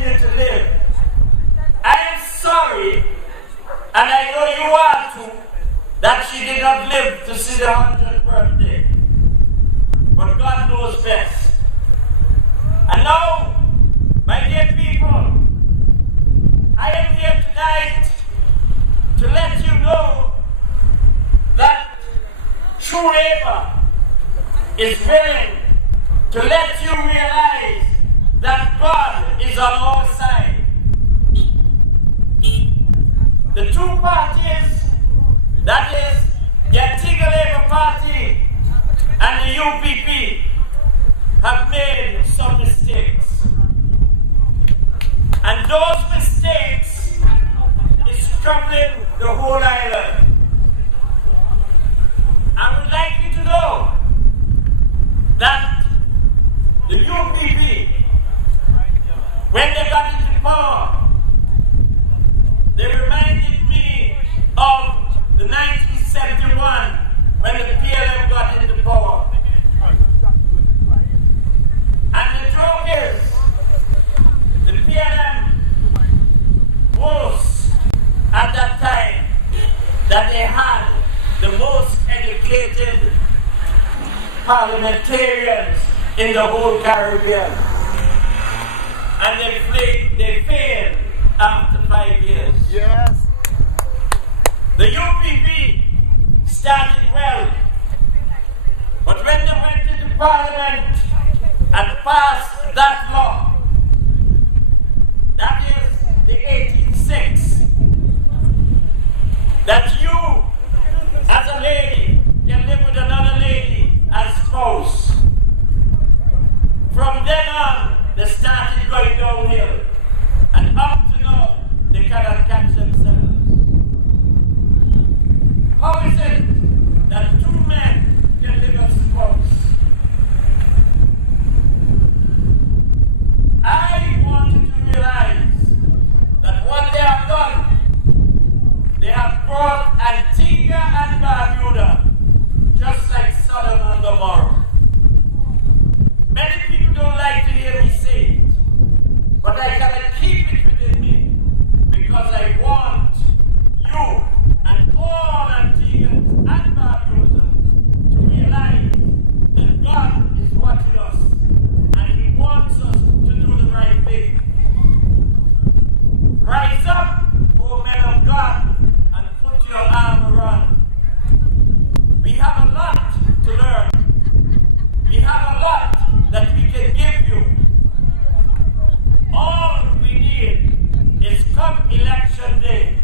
continue to live. I am sorry, and I know you are too, that she did not live to see the 100th birthday. But God knows best. And now, my dear people, I am here tonight to let you know that true labor is willing to let you realize that God is on our side. The two parties, that is the Antigua Labour Party and the UPP, have made some mistakes. And those mistakes is troubling the whole island. I would like you to know that the UPP, when they got into power, they reminded me of the 1971 when the PLM got into power. And the joke is, the PLM boasts at that time that they had the most educated parliamentarians in the whole Caribbean. And they failed after 5 years. Yes. The UPP started well, but when they went into Parliament and passed that law, that is the 18.6, that you, as a lady, can live with another lady as spouse. From then on, they started going downhill, and up to now, they cannot catch themselves. How is it that two men can live as spouse? I want you to realize that what they have done, they have brought Antigua and Barbuda, just like Sodom and Gomorrah. Many people don't like to hear me say it, but I cannot keep it within me, because I want you and all Antiguans and Barbudans to realize that God is watching us, and He wants us to do the right thing. Rise up, O men of God, and put your arm around. We have a lot to learn. We have a lot that we can give you. All we need is come election day,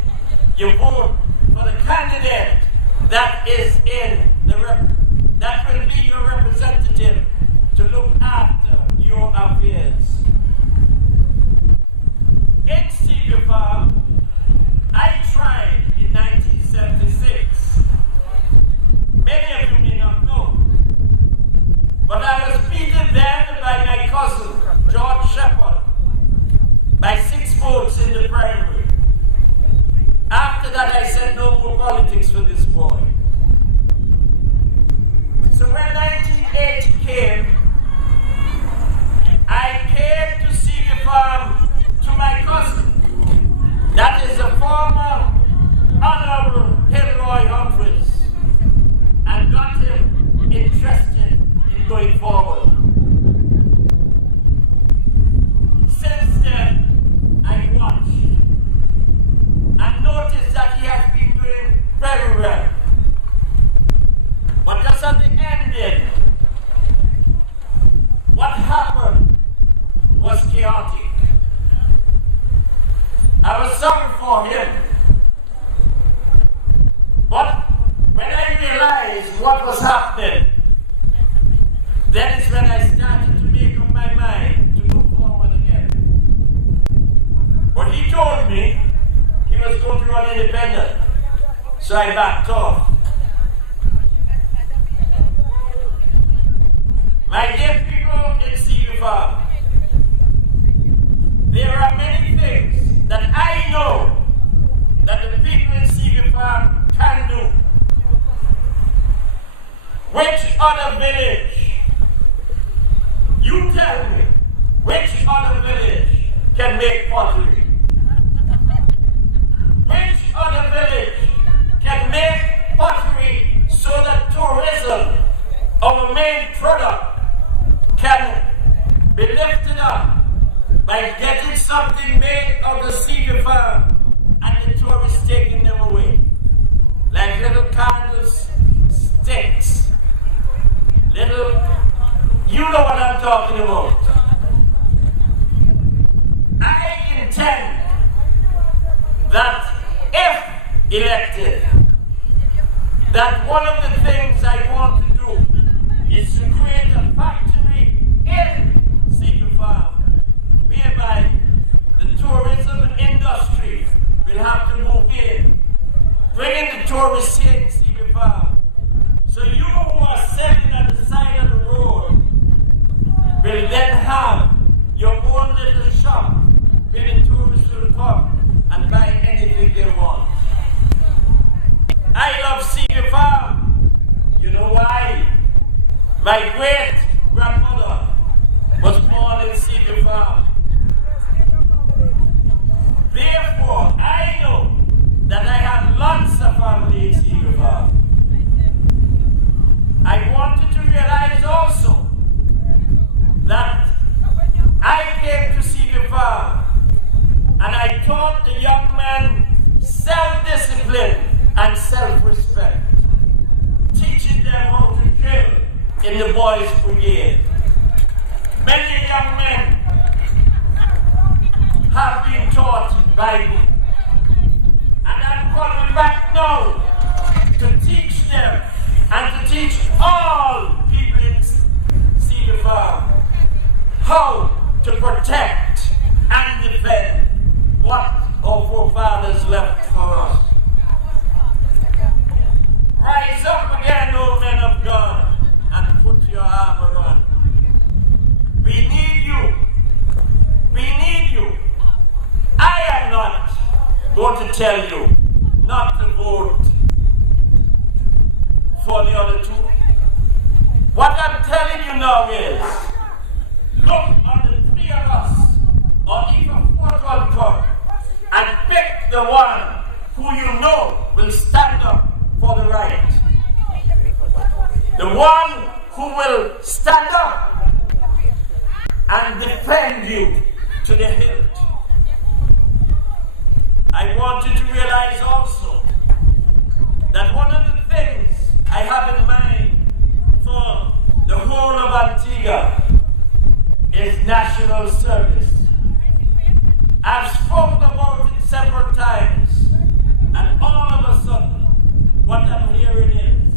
you vote for the candidate that is in that will be your representative to look after your affairs. In Seaview Farm, I tried in 1976. Many of you may not know, but I was beaten then by my cousin, George Shepherd, by 6 votes in the primary. After that, I said no more politics for this boy. So when 1980 came, I came to Seaview Farm to my cousin, that is the former Honorable Hilroy Humphreys, and got him interested in going forward. Since then, I watched and noticed that he has been doing very well. But just at the ending, what happened was chaotic. I was sorry for him. But when I realized what was happening, that is when I started to make up my mind to go forward again. But he told me he was going to run independent, so I backed off. My dear people in Seaview Farm, there are many things that I know that the people in Seaview Farm can do. Which other village, you tell me, which other village can make pottery? Which other village can make pottery so that tourism, our main product, can be lifted up by getting something made of the Seaview farm and the tourists taking them away? Like little candles, sticks, little, you know what I'm talking about. I intend that if elected, that one of the things I want to do is to create a factory in Seaview Farm, whereby the tourism industry will have to move in, bringing the tourists here in Seaview Farm. So you who are sitting at the side of the road will then have your own little shop where the tourists will come and buy anything they want. I love Seaview Farm. You know why? My great-grandmother was born in Seaview Farm. Therefore, I know that I have lots of family in Seaview Farm. I wanted to realize also that I came to Seaview Farm and I taught the young men self-discipline and self-respect, teaching them how to drill in the boys' brigade. Many young men have been taught by me, and I'm coming back now to teach them and to teach all people in Seaview Farm how to protect and defend what our forefathers left for us. Rise up again, O men of God, and put your armor on. We need you. We need you. I am not going to tell you not to vote for the other two. What I'm telling you now is, look on the three of us, or even fourth one come, and pick the one who you know will stand up for the right. The one who will stand up and defend you to the hilt. I want you to realize also that one of the things I have in mind for the whole of Antigua is national service. I've spoken about it several times, and all of a sudden, what I'm hearing is,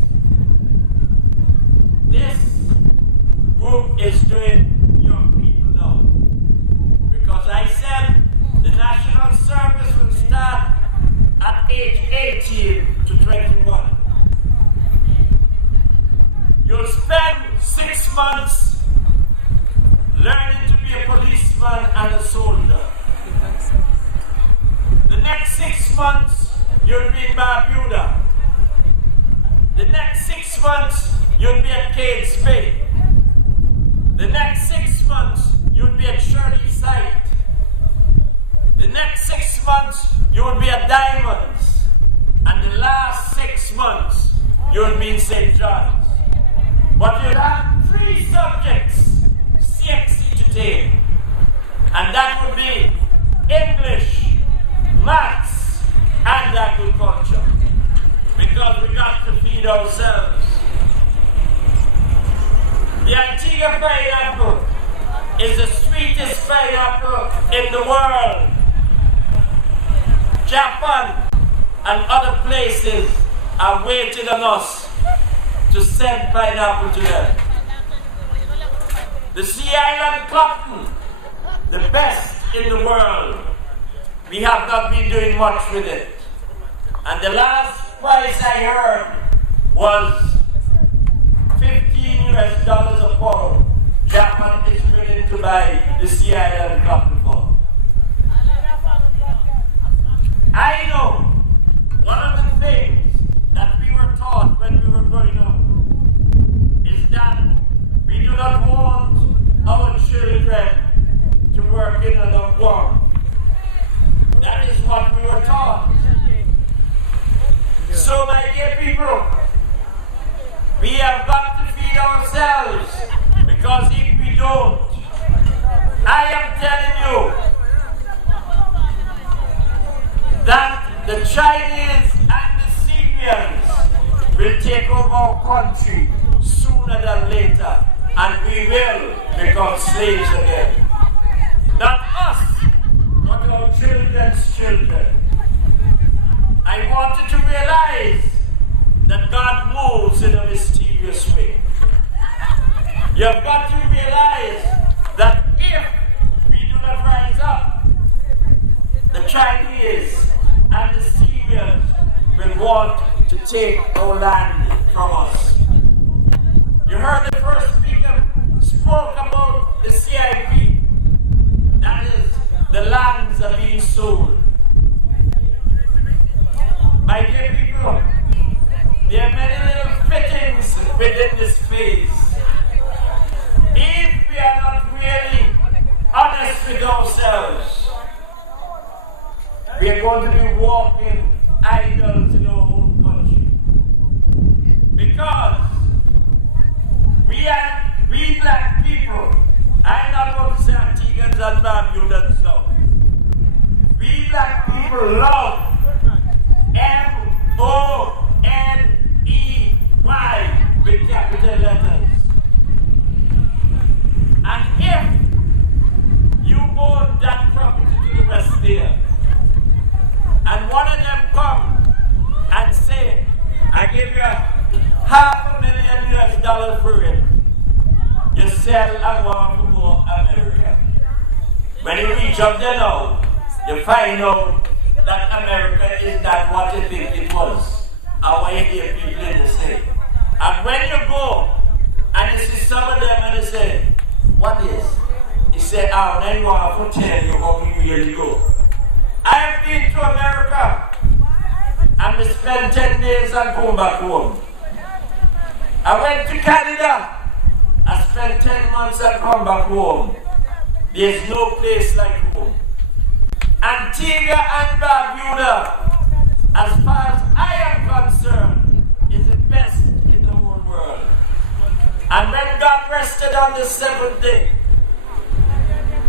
this group is doing young people now. Because I said the national service will start at age 18 to 21. You'll spend 6 months learning to be a policeman and a soldier. The next 6 months, you'll be in Barbuda. The next 6 months, you'll be at Cades Bay. The next 6 months, you'll be at Shirley Site. The next 6 months, you'll be at Diamonds. And the last 6 months, you'll be in St. John's. But you'll have 3 subjects CXC to take. And that would be English, maths, and agriculture. Because we got to feed ourselves. The Antigua pineapple is the sweetest pineapple in the world. Japan and other places are waiting on us to send pineapple to them. The Sea Island cotton, the best in the world. We have not been doing much with it. And the last price I heard was $15 a pound. Japan is willing to buy the Sea Island cotton for. I know one of the things that we were taught when we were growing up is that we do not want our children to work in another work. people, we have got to feed ourselves, because if we don't, I am telling you that the Chinese and the Seavians will take over our country sooner than later, and we will become slaves again. Not us, but our children's children. I want you to realize that God moves in a mysterious way. You've got to realize that if we do not rise up, the Chinese and the Syrians will want to take our land from us. You heard the first speaker spoke about the CIP. That is, the lands are being sold. My dear people, there are many little fittings within this phase. If we are not really honest with ourselves, we are going to be walking idols in our own country. Because we black people, I'm not going to say Antiguans and Barbudans now. We black people love M-O-N-E-Y with capital letters. And if you own that property to the west there, and one of them come and say, I give you $500,000 for it, you sell and want to go to America. When you reach up there now, you find out that America is not what you think it was. And what you hear people in the state. And when you go and you see some of them and they say, what is? He said, I'm not going to tell you how we really go. I have been to America and we spent 10 days and come back home. I went to Canada. I spent 10 months and come back home. There's no place like home. Antigua and Barbuda, as far as I am concerned, is the best in the whole world. And when God rested on the seventh day,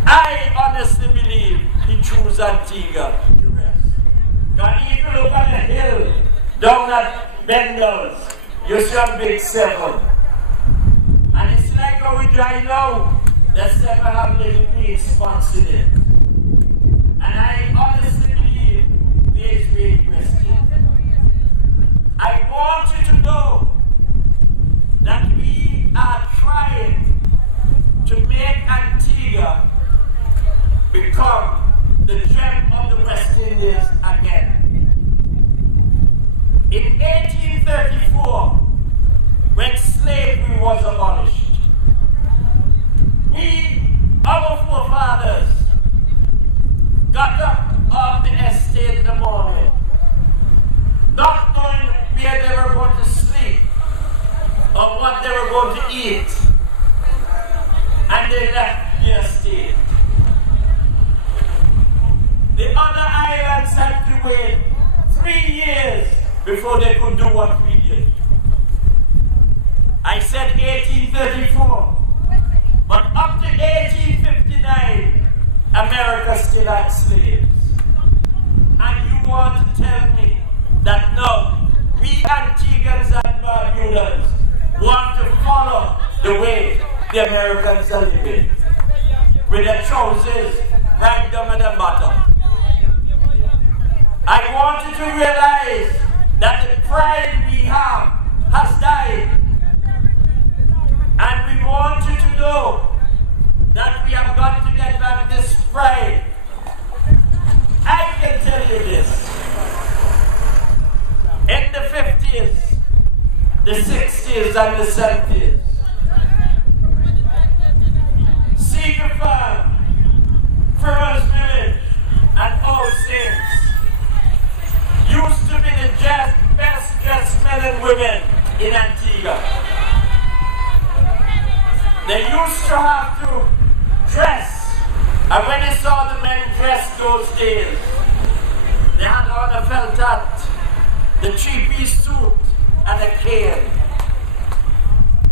I honestly believe He chose Antigua to rest. Because if you look at the hill down at Bendel's, you see a big seven. And it's like how we drive now, the seven have little green spots in it. And I honestly believe there's great resting. I want you to know that we are trying to make Antigua become the gem of the West Indies again. In 1834, when slavery was abolished, our forefathers, got up off the estate in the morning, not knowing where they were going to sleep or what they were going to eat, and they left the estate. The other islands had to wait 3 years before they could do what we did. I said 1834, but up to 1859, America still had slaves. And you want to tell me that no, we Antiguans and Barbudans want to follow the way the Americans are living, with their trousers hanging down at the bottom. I want you to realize that the pride we have has died. And we want you to know that we have got to get back this pride. I can tell you this. In the 50s, the 60s and the 70s, Seaview Farm, Furrow's Village, and All Saints used to be the best dressed men and women in Antigua. They used to have to dress, and when they saw the men dress those days, they had on a felt hat, the three-piece suit, the cane.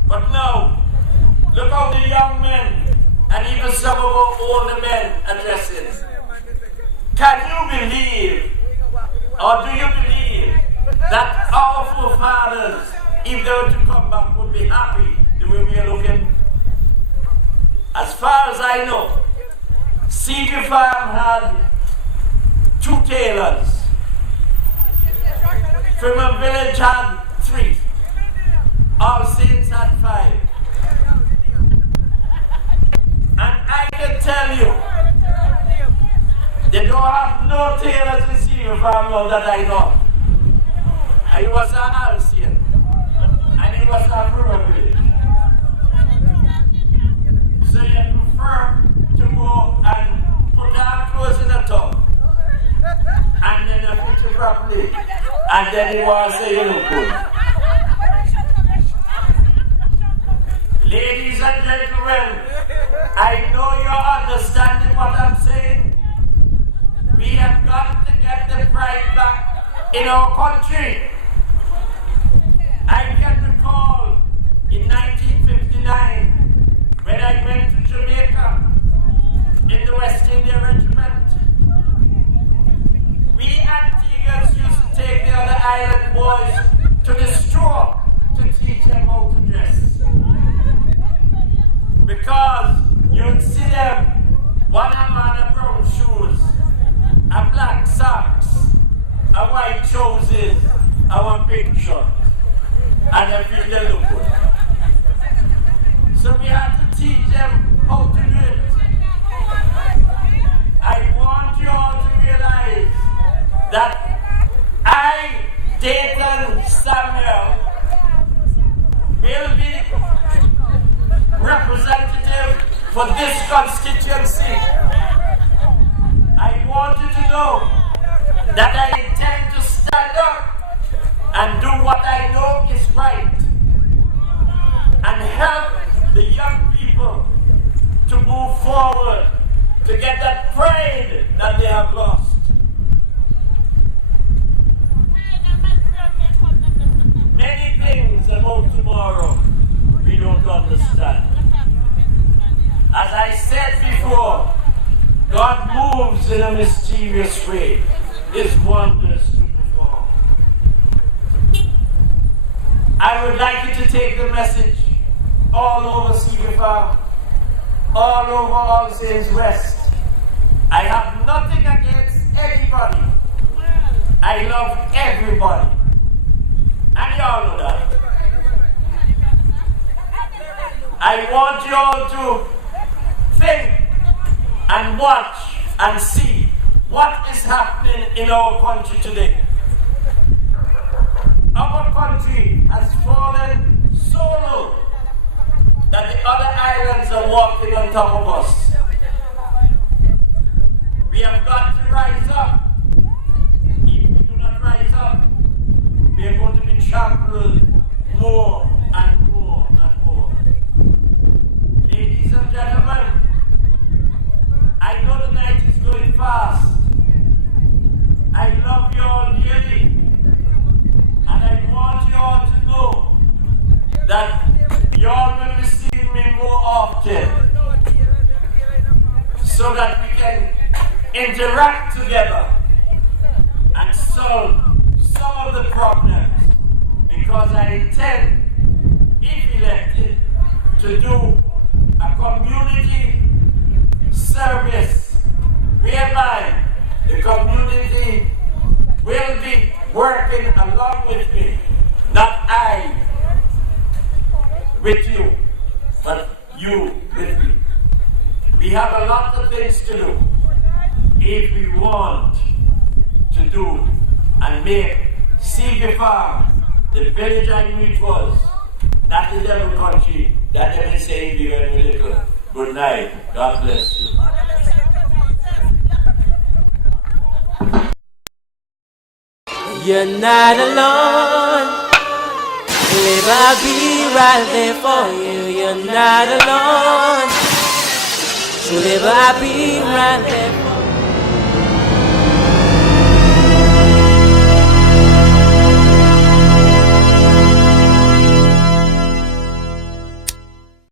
But now, look how the young men and even some of our older men address it. Can you believe, or do you believe, that our forefathers, if they were to come back, would be happy the way we are looking? As far as I know, Seaview Farm had 2 tailors. Fremont Village had 3. All Saints had 5. And I can tell you, they don't have no tailors in Seaview Farm now that I know. And it was an Alcyon. And it was a Fremont Village. So you prefer to go and put our clothes in a tub. And then you fit it properly. And then you want to say you look good. Ladies and gentlemen, I know you're understanding what I'm saying. We have got to get the pride back in our country. I can recall in 1959 when I went to Jamaica in the West India Regiment. We Antiguans used to take the other island boys to the store to teach them how to dress. Because you'd see them, one a man a brown shoes, a black socks, a white trousers, and a pink shirt. And they feel they look good. So we have to teach them how to do it. I want you all to realize that I, Dayton Samuel, will be representative for this constituency. I want you to know that I intend to stand up and do what I know is right and help the young people to move forward, to get that pride that they have lost. Many things about tomorrow we don't understand. As I said before, God moves in a mysterious way, His wonders to perform. I would like you to take the message all over Seaview Farm, all over All Saints West. I have nothing against anybody. I love everybody. And you all know that. I want you all to think and watch and see what is happening in our country today. Our country has fallen so low that the other islands are walking on top of us. We have got to rise up. If we do not rise up, we are going to be trampled more and more and more. Ladies and gentlemen, I know the night is going fast. I love you all dearly. And I want you all to know that you all will be seeing me more often so that we can interact together and solve some of the problems, because I intend, if elected, to do a community service whereby the community will be working along with me, not I with you, but you with me. We have a lot of things to do if we want to do and make Seaview Farm the village I knew it was. That is every country that they will say we were little. Good night. God bless you. You're not alone. Live, I'll be right there for you. You're not alone. So live, I'll be right there for you.